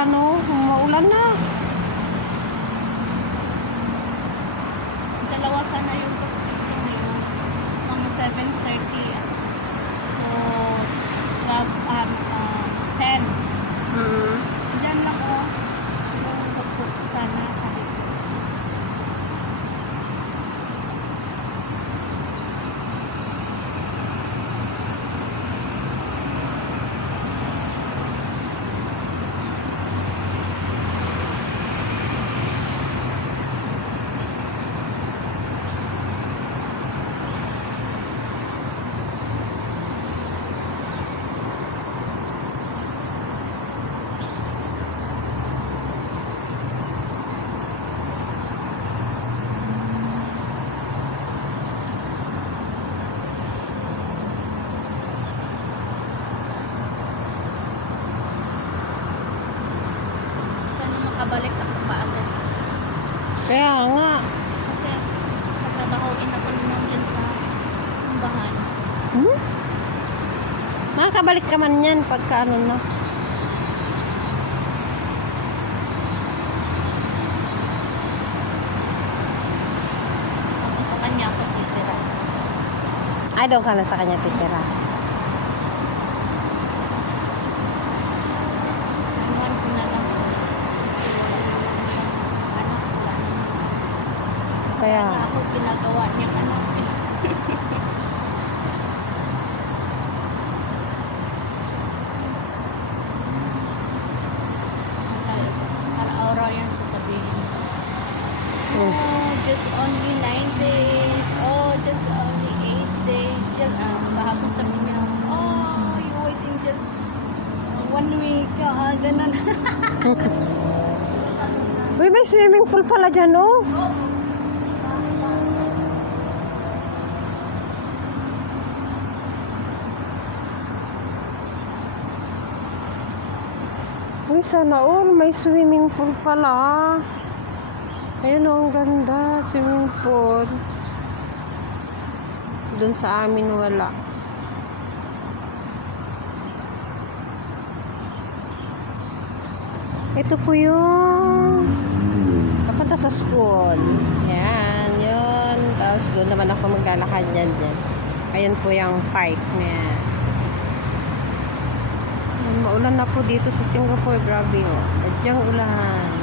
ulan, oh. Maulan na. Dalawa sana yung postis ko ngayon. Mga 7:30 to 10. Diyan lang oh. Yung postis ko sana. Sabi ko. Makabalik ako pa agad. Kaya nga. Kasi tatrabahoin ako naman dyan sa simbahan. Makakabalik ka man yan pagka ano na. Ako sa kanya ako titira. Ay, doon ka na sa kanya titira. Iwan ko na lang. Anak ko lang. Kaya, Kaya ako ginagawa niyang anak. Araw-araw yan sasabihin. Oh, just only 9 days. Oh, just only 8 days. Just, kahapon sabi niya, oh, you waiting just 1 week. Ganun. uy, may swimming pool pala dyan, oh. Uy, sana all may swimming pool pala. Ayun, oh, ang ganda. Swimming pool. Doon sa amin wala. Ito po yung papunta sa school. Yan, yun. Tapos doon naman ako maglalakad dyan. Ayan po yung park na yan. Maulan na po dito sa Singapore. Grabe, oh. Adyang ulan.